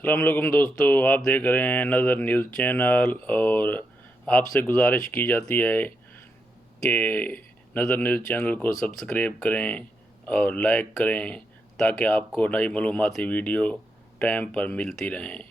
अस्सलाम वालेकुम दोस्तों, आप देख रहे हैं नज़र न्यूज़ चैनल। और आपसे गुजारिश की जाती है कि नज़र न्यूज़ चैनल को सब्सक्राइब करें और लाइक करें ताकि आपको नई मालूमाती वीडियो टाइम पर मिलती रहें।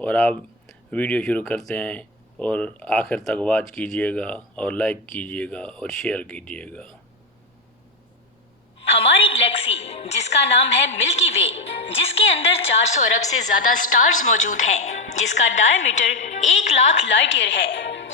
और आप वीडियो शुरू करते हैं और आखिर तक वॉच कीजिएगा और लाइक कीजिएगा और शेयर कीजिएगा। हमारी गैलेक्सी जिसका नाम है मिल्की वे, जिसके अंदर 400 अरब से ज्यादा स्टार्स मौजूद हैं, जिसका डायमीटर 1 लाख लाइट ईयर है।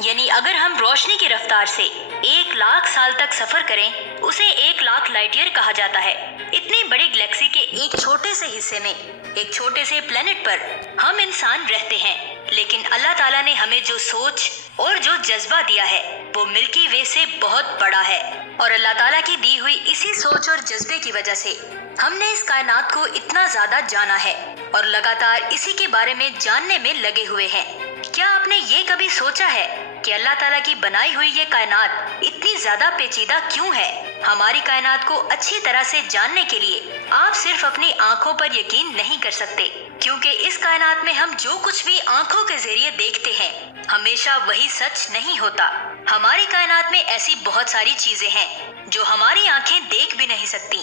यानी अगर हम रोशनी की रफ्तार से 1 लाख साल तक सफर करें, उसे 1 लाख लाइट ईयर कहा जाता है। इतनी बड़ी गैलेक्सी के एक छोटे से हिस्से में, एक छोटे से प्लेनेट पर हम इंसान रहते हैं। लेकिन अल्लाह ताला ने हमें जो सोच और जो जज्बा दिया है वो मिल्की वे से बहुत बड़ा है। और अल्लाह ताला की दी हुई इसी सोच और जज्बे की वजह से हमने इस कायनात को इतना ज्यादा जाना है और लगातार इसी के बारे में जानने में लगे हुए हैं। क्या आपने ये कभी सोचा है कि अल्लाह ताला की बनाई हुई ये कायनात इतनी ज्यादा पेचीदा क्यों है? हमारी कायनात को अच्छी तरह से जानने के लिए आप सिर्फ अपनी आंखों पर यकीन नहीं कर सकते, क्योंकि इस कायनात में हम जो कुछ भी आंखों के जरिए देखते हैं हमेशा वही सच नहीं होता। हमारी कायनात में ऐसी बहुत सारी चीजें हैं जो हमारी आंखें देख भी नहीं सकती,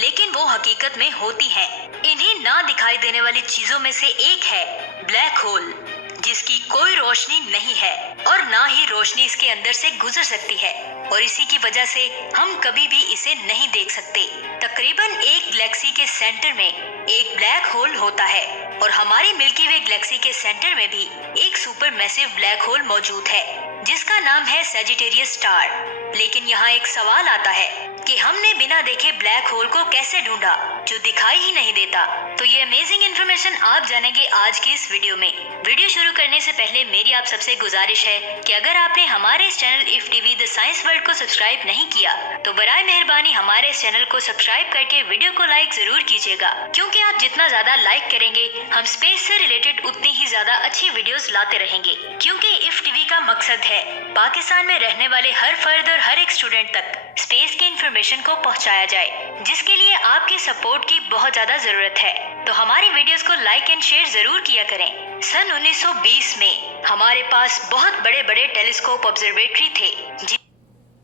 लेकिन वो हकीकत में होती हैं। इन्हें ना दिखाई देने वाली चीजों में से एक है ब्लैक होल, जिसकी कोई रोशनी नहीं है और ना ही रोशनी इसके अंदर से गुजर सकती है, और इसी की वजह से हम कभी भी इसे नहीं देख सकते। तकरीबन एक गैलेक्सी के सेंटर में एक ब्लैक होल होता है और हमारी मिल्की वे गैलेक्सी के सेंटर में भी एक सुपर मैसिव ब्लैक होल मौजूद है जिसका नाम है सजिटेरियस स्टार। लेकिन यहाँ एक सवाल आता है कि हमने बिना देखे ब्लैक होल को कैसे ढूंढा जो दिखाई ही नहीं देता। तो ये अमेजिंग इन्फॉर्मेशन आप जानेंगे आज की इस वीडियो में। वीडियो शुरू करने से पहले मेरी आप सबसे गुजारिश है कि अगर आपने हमारे इस channel if TV the science world को सब्सक्राइब नहीं किया तो बराए मेहरबानी हमारे इस चैनल को सब्सक्राइब करके वीडियो को लाइक जरूर कीजिएगा, क्योंकि आप जितना ज्यादा लाइक करेंगे हम स्पेस से रिलेटेड उतनी ही ज्यादा अच्छी वीडियोस लाते रहेंगे। क्योंकि इफ टीवी का मकसद है पाकिस्तान में रहने वाले हर फर्द और हर एक स्टूडेंट तक स्पेस की इंफॉर्मेशन को पहुंचाया जाए, जिसके लिए आपके सपोर्ट की बहुत ज्यादा जरूरत है। तो हमारी वीडियोस को लाइक एंड शेयर जरूर किया करें। सन 1920 में हमारे पास बहुत बड़े बड़े टेलीस्कोप ऑब्जर्वेटरी थे।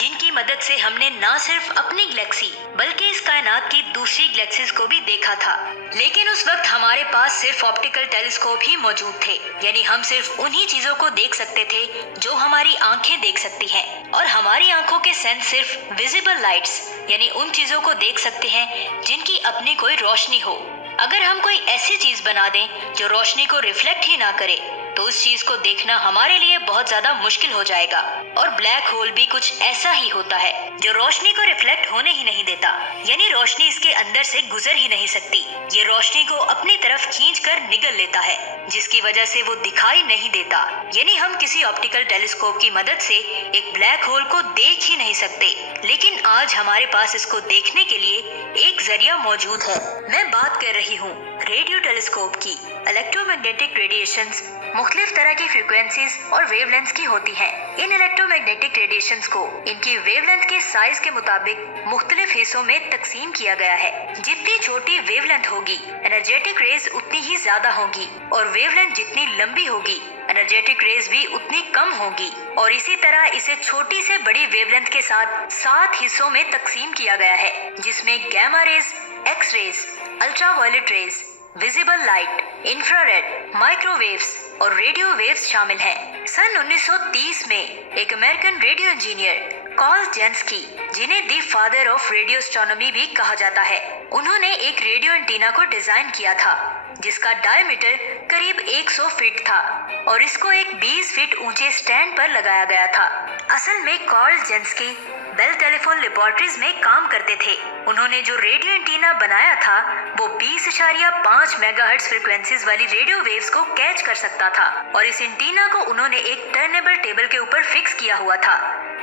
जिनकी मदद से हमने ना सिर्फ अपनी गैलेक्सी बल्कि इस कायनात की दूसरी गैलेक्सीज को भी देखा था। लेकिन उस वक्त हमारे पास सिर्फ ऑप्टिकल टेलीस्कोप ही मौजूद थे, यानी हम सिर्फ उन्हीं चीजों को देख सकते थे जो हमारी आंखें देख सकती हैं। और हमारी आंखों के सेंस सिर्फ विजिबल लाइट्स यानी उन चीजों को देख सकते हैं जिनकी अपनी कोई रोशनी हो। अगर हम कोई ऐसी चीज बना दें जो रोशनी को रिफ्लेक्ट ही ना करे तो उस चीज को देखना हमारे लिए बहुत ज्यादा मुश्किल हो जाएगा। और ब्लैक होल भी कुछ ऐसा ही होता है जो रोशनी को रिफ्लेक्ट होने ही नहीं देता, यानी रोशनी इसके अंदर से गुजर ही नहीं सकती। ये रोशनी को अपनी तरफ खींचकर निगल लेता है, जिसकी वजह से वो दिखाई नहीं देता। यानी हम किसी ऑप्टिकल टेलीस्कोप की मदद से एक ब्लैक होल को देख ही नहीं सकते। लेकिन आज हमारे पास इसको देखने के लिए एक जरिया मौजूद है। मैं बात कर रही हूँ रेडियो टेलीस्कोप की। इलेक्ट्रोमैग्नेटिक रेडिएशंस मुख्तलिफ तरह की फ्रीक्वेंसीज और वेवलेंथ की होती हैं। इन इलेक्ट्रोमैग्नेटिक रेडिएशंस को इनकी वेवलेंथ के साइज के मुताबिक मुख्तलिफ हिस्सों में तकसीम किया गया है। जितनी छोटी वेवलेंथ होगी एनर्जेटिक रेज उतनी ही ज्यादा होगी, और वेवलेंथ जितनी लंबी होगी एनर्जेटिक रेज भी उतनी कम होगी। और इसी तरह इसे छोटी से बड़ी वेवलेंथ के साथ 7 हिस्सों में तकसीम किया गया है, जिसमें gamma rays, X rays, ultraviolet rays, visible light, infrared, microwaves और रेडियो वेव्स शामिल हैं। सन 1930 में एक American radio engineer Karl Jansky, जिन्हें the father of radio astronomy भी कहा जाता है, उन्होंने एक रेडियो एंटीना को डिजाइन किया था जिसका डायमीटर करीब 100 फीट था और इसको एक 20 फीट ऊंचे स्टैंड पर लगाया गया था। असल में कार्ल जेंस्की बेल टेलीफोन लेबोरेटरीज में काम करते थे। उन्होंने जो रेडियो एंटीना बनाया था वो 20.5 मेगाहर्ट्ज फ्रीक्वेंसीज वाली रेडियो वेव्स को कैच कर सकता था, और इस एंटीना को उन्होंने एक टर्नेबल टेबल के ऊपर फिक्स किया हुआ था,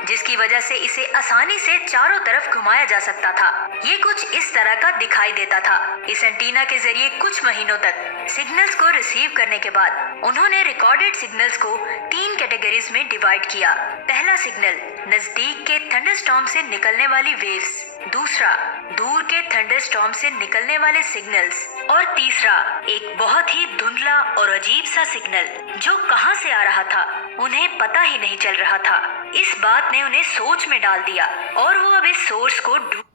जिसकी वजह से इसे आसानी से चारों तरफ घुमाया जा सकता था। ये कुछ इस तरह का दिखाई देता था। इस एंटीना के जरिए कुछ महीनों तक सिग्नल्स को रिसीव करने के बाद उन्होंने रिकॉर्डेड सिग्नल्स को 3 कैटेगरी कैटेगरीज में डिवाइड किया। पहला सिग्नल नजदीक के थंडरस्टॉर्म से निकलने वाली वेव्स, दूसरा दूर के थंडरस्टॉर्म से निकलने वाले सिग्नल्स और तीसरा एक बहुत ही धुंधला और अजीब सा सिग्नल जो कहां से आ रहा था उन्हें पता ही नहीं चल रहा था। इस बात ने उन्हें सोच में डाल दिया और वो अब इस सोर्स को ढूंढने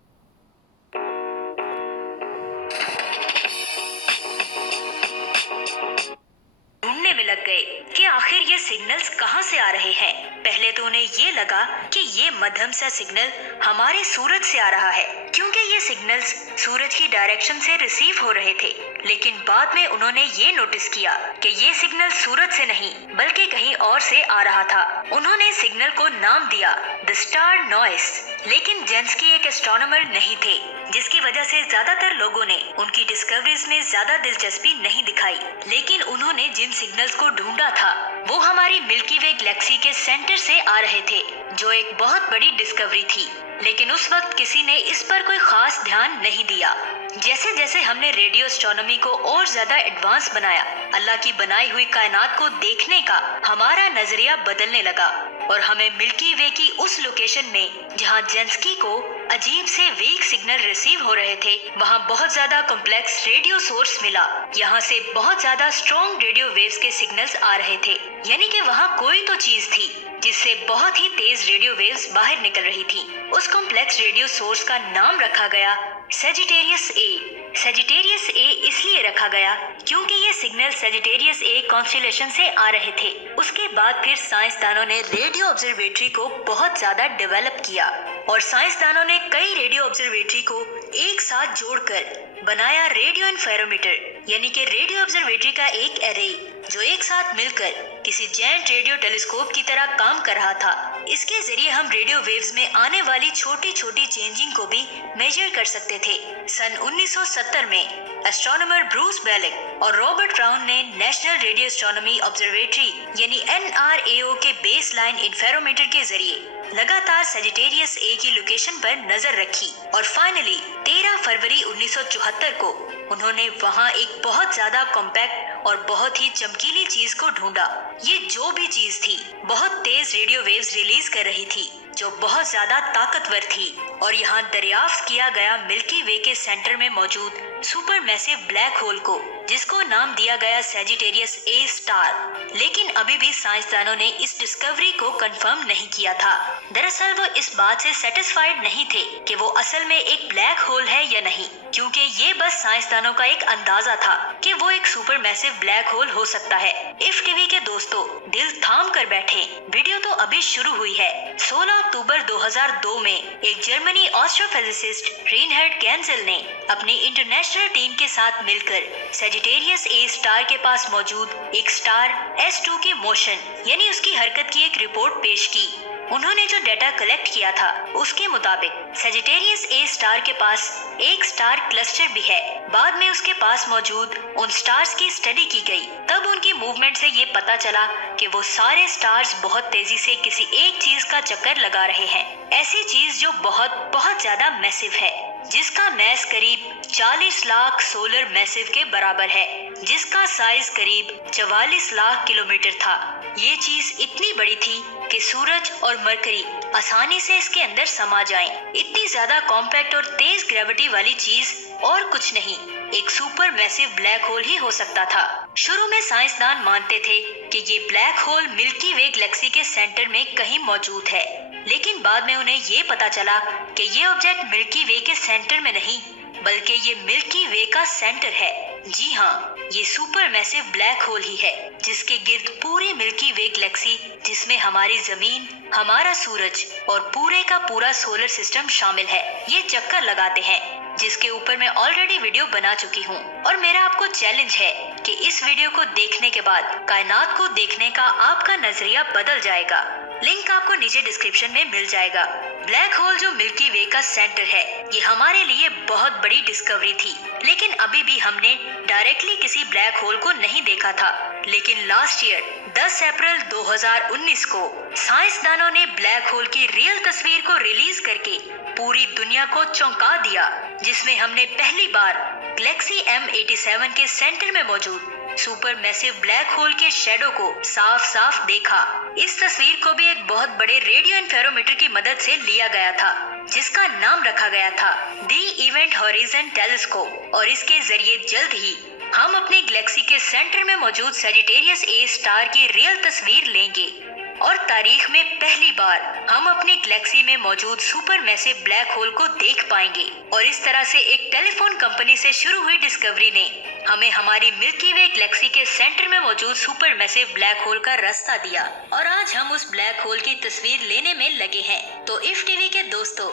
में लग गए कि आखिर ये सिग्नल्स कहां से आ रहे हैं। पहले तो उन्हें ये लगा कि ये मध्यम सा सिग्नल हमारे सूरज से आ रहा है, क्योंकि ये सिग्नल्स सूरज की डायरेक्शन से रिसीव हो रहे थे। लेकिन बाद में उन्होंने ये नोटिस किया कि ये सिग्नल सूरज से नहीं बल्कि कहीं और से आ रहा था। उन्होंने सिग्नल को नाम दिया द स्टार नॉइस। लेकिन जेंस्की एक एस्ट्रोनॉमर नहीं थे, जिसकी वजह से ज्यादातर लोगों ने उनकी डिस्कवरीज में ज्यादा दिलचस्पी नहीं दिखाई। लेकिन उन्होंने जिन सिग्नल्स को ढूंढा था वो हमारी मिल्की वे गैलेक्सी के सेंटर से आ रहे थे, जो एक बहुत बड़ी डिस्कवरी थी। लेकिन उस वक्त किसी ने इस पर कोई खास ध्यान नहीं दिया। जैसे जैसे हमने रेडियो एस्ट्रोनॉमी को और ज्यादा एडवांस बनाया, अल्लाह की बनाई हुई कायनात को देखने का हमारा नजरिया बदलने लगा और हमें मिल्की वे की उस लोकेशन में जहां जेंस्की को अजीब से वीक सिग्नल रिसीव हो रहे थे, वहां बहुत ज्यादा कॉम्प्लेक्स रेडियो सोर्स मिला। यहाँ से बहुत ज्यादा स्ट्रॉन्ग रेडियो वेव्स के सिग्नल्स आ रहे थे, यानी कि वहाँ कोई तो चीज थी जिससे बहुत ही तेज रेडियो वेव्स बाहर निकल रही थी। उस कॉम्प्लेक्स रेडियो सोर्स का नाम रखा गया सेजिटेरियस ए। सेजिटेरियस ए इसलिए रखा गया क्योंकि ये सिग्नल सेजिटेरियस ए कॉन्स्टेलेशन से आ रहे थे। उसके बाद फिर साइंसदानों ने रेडियो ऑब्जर्वेटरी को बहुत ज्यादा डेवलप किया और साइंसदानों ने कई रेडियो ऑब्जर्वेटरी को एक साथ जोड़कर बनाया रेडियो इंफेरोमीटर, यानी कि रेडियो ऑब्जर्वेटरी का एक एरे जो एक साथ मिलकर किसी जेंट रेडियो टेलीस्कोप की तरह काम कर रहा था। इसके जरिए हम रेडियो वेव्स में आने वाली छोटी छोटी चेंजिंग को भी मेजर कर सकते थे। सन 1970 में एस्ट्रोनॉमर ब्रूस बेलिक और रॉबर्ट ब्राउन ने नेशनल रेडियो एस्ट्रोनॉमी ऑब्जर्वेटरी यानी NRAO के बेस लाइन इंफेरोमीटर के जरिए लगातार सेजिटेरियस ए की लोकेशन पर नजर रखी और फाइनली 13 फरवरी 1974 को उन्होंने वहां एक बहुत ज्यादा कॉम्पैक्ट और बहुत ही चमकीली चीज को ढूंढा। ये जो भी चीज थी बहुत तेज रेडियो वेव्स रिलीज कर रही थी जो बहुत ज्यादा ताकतवर थी और यहाँ दरियाफ्त किया गया मिल्की वे के सेंटर में मौजूद सुपर मैसिव ब्लैक होल को, जिसको नाम दिया गया सेजिटेरियस ए स्टार। लेकिन अभी भी साइंसदानों ने इस डिस्कवरी को कंफर्म नहीं किया था। दरअसल वो इस बात से सेटिस्फाइड नहीं थे कि वो असल में एक ब्लैक होल है या नहीं, क्योंकि ये बस साइंसदानों का एक अंदाजा था कि वो एक सुपर मैसिव ब्लैक होल हो सकता है। इफ टीवी के दोस्तों दिल थाम कर बैठे, वीडियो तो अभी शुरू हुई है। 16 अक्टूबर 2002 में एक जर्मनी एस्ट्रोफिजिसिस्ट रेनहार्ड गेंजेल ने अपनी इंटरनेशनल टीम के साथ मिलकर सेजिटेरियस ए स्टार के पास मौजूद एक स्टार S2 के मोशन यानी उसकी हरकत की एक रिपोर्ट पेश की। उन्होंने जो डाटा कलेक्ट किया था उसके मुताबिक सेजिटेरियस ए स्टार के पास एक स्टार क्लस्टर भी है। बाद में उसके पास मौजूद उन स्टार्स की स्टडी की गई, तब उनकी मूवमेंट से ये पता चला कि वो सारे स्टार्स बहुत तेजी से किसी एक चीज का चक्कर लगा रहे हैं। ऐसी चीज जो बहुत ज्यादा मैसिव है, जिसका मैस करीब 40 लाख सोलर मैसिव के बराबर है, जिसका साइज करीब 44 लाख किलोमीटर था। ये चीज इतनी बड़ी थी कि सूरज और मरकरी आसानी से इसके अंदर समा जाएं। इतनी ज्यादा कॉम्पैक्ट और तेज ग्रेविटी वाली चीज और कुछ नहीं, एक सुपर मैसिव ब्लैक होल ही हो सकता था। शुरू में साइंसदान मानते थे कि ये ब्लैक होल मिल्की वे गैलेक्सी के सेंटर में कहीं मौजूद है, लेकिन बाद में उन्हें ये पता चला कि ये ऑब्जेक्ट मिल्की वे के सेंटर में नहीं बल्कि ये मिल्की वे का सेंटर है। जी हाँ, ये सुपर मैसिव ब्लैक होल ही है जिसके गिर्द पूरी मिल्की वे गैलेक्सी, जिसमें हमारी जमीन, हमारा सूरज और पूरे का पूरा सोलर सिस्टम शामिल है, ये चक्कर लगाते हैं, जिसके ऊपर मैं ऑलरेडी वीडियो बना चुकी हूँ। और मेरा आपको चैलेंज है कि इस वीडियो को देखने के बाद कायनात को देखने का आपका नजरिया बदल जाएगा। लिंक आपको नीचे डिस्क्रिप्शन में मिल जाएगा। ब्लैक होल जो मिल्की वे का सेंटर है, ये हमारे लिए बहुत बड़ी डिस्कवरी थी, लेकिन अभी भी हमने डायरेक्टली किसी ब्लैक होल को नहीं देखा था। लेकिन लास्ट ईयर 10 अप्रैल 2019 को साइंसदानों ने ब्लैक होल की रियल तस्वीर को रिलीज करके पूरी दुनिया को चौंका दिया, जिसमें हमने पहली बार गैलेक्सी M87 के सेंटर में मौजूद सुपर मैसिव ब्लैक होल के शैडो को साफ साफ देखा। इस तस्वीर को भी एक बहुत बड़े रेडियो इंफेरोमीटर की मदद से लिया गया था, जिसका नाम रखा गया था द इवेंट हॉरिजन टेलीस्कोप, और इसके जरिए जल्द ही हम अपने गैलेक्सी के सेंटर में मौजूद सजिटेरियस ए स्टार की रियल तस्वीर लेंगे और तारीख में पहली बार हम अपने गैलेक्सी में मौजूद सुपर मैसिव ब्लैक होल को देख पाएंगे। और इस तरह से एक टेलीफोन कंपनी से शुरू हुई डिस्कवरी ने हमें हमारी मिल्की वे गैलेक्सी के सेंटर में मौजूद सुपर मैसिव ब्लैक होल का रास्ता दिया, और आज हम उस ब्लैक होल की तस्वीर लेने में लगे हैं। तो इफ टीवी के दोस्तों,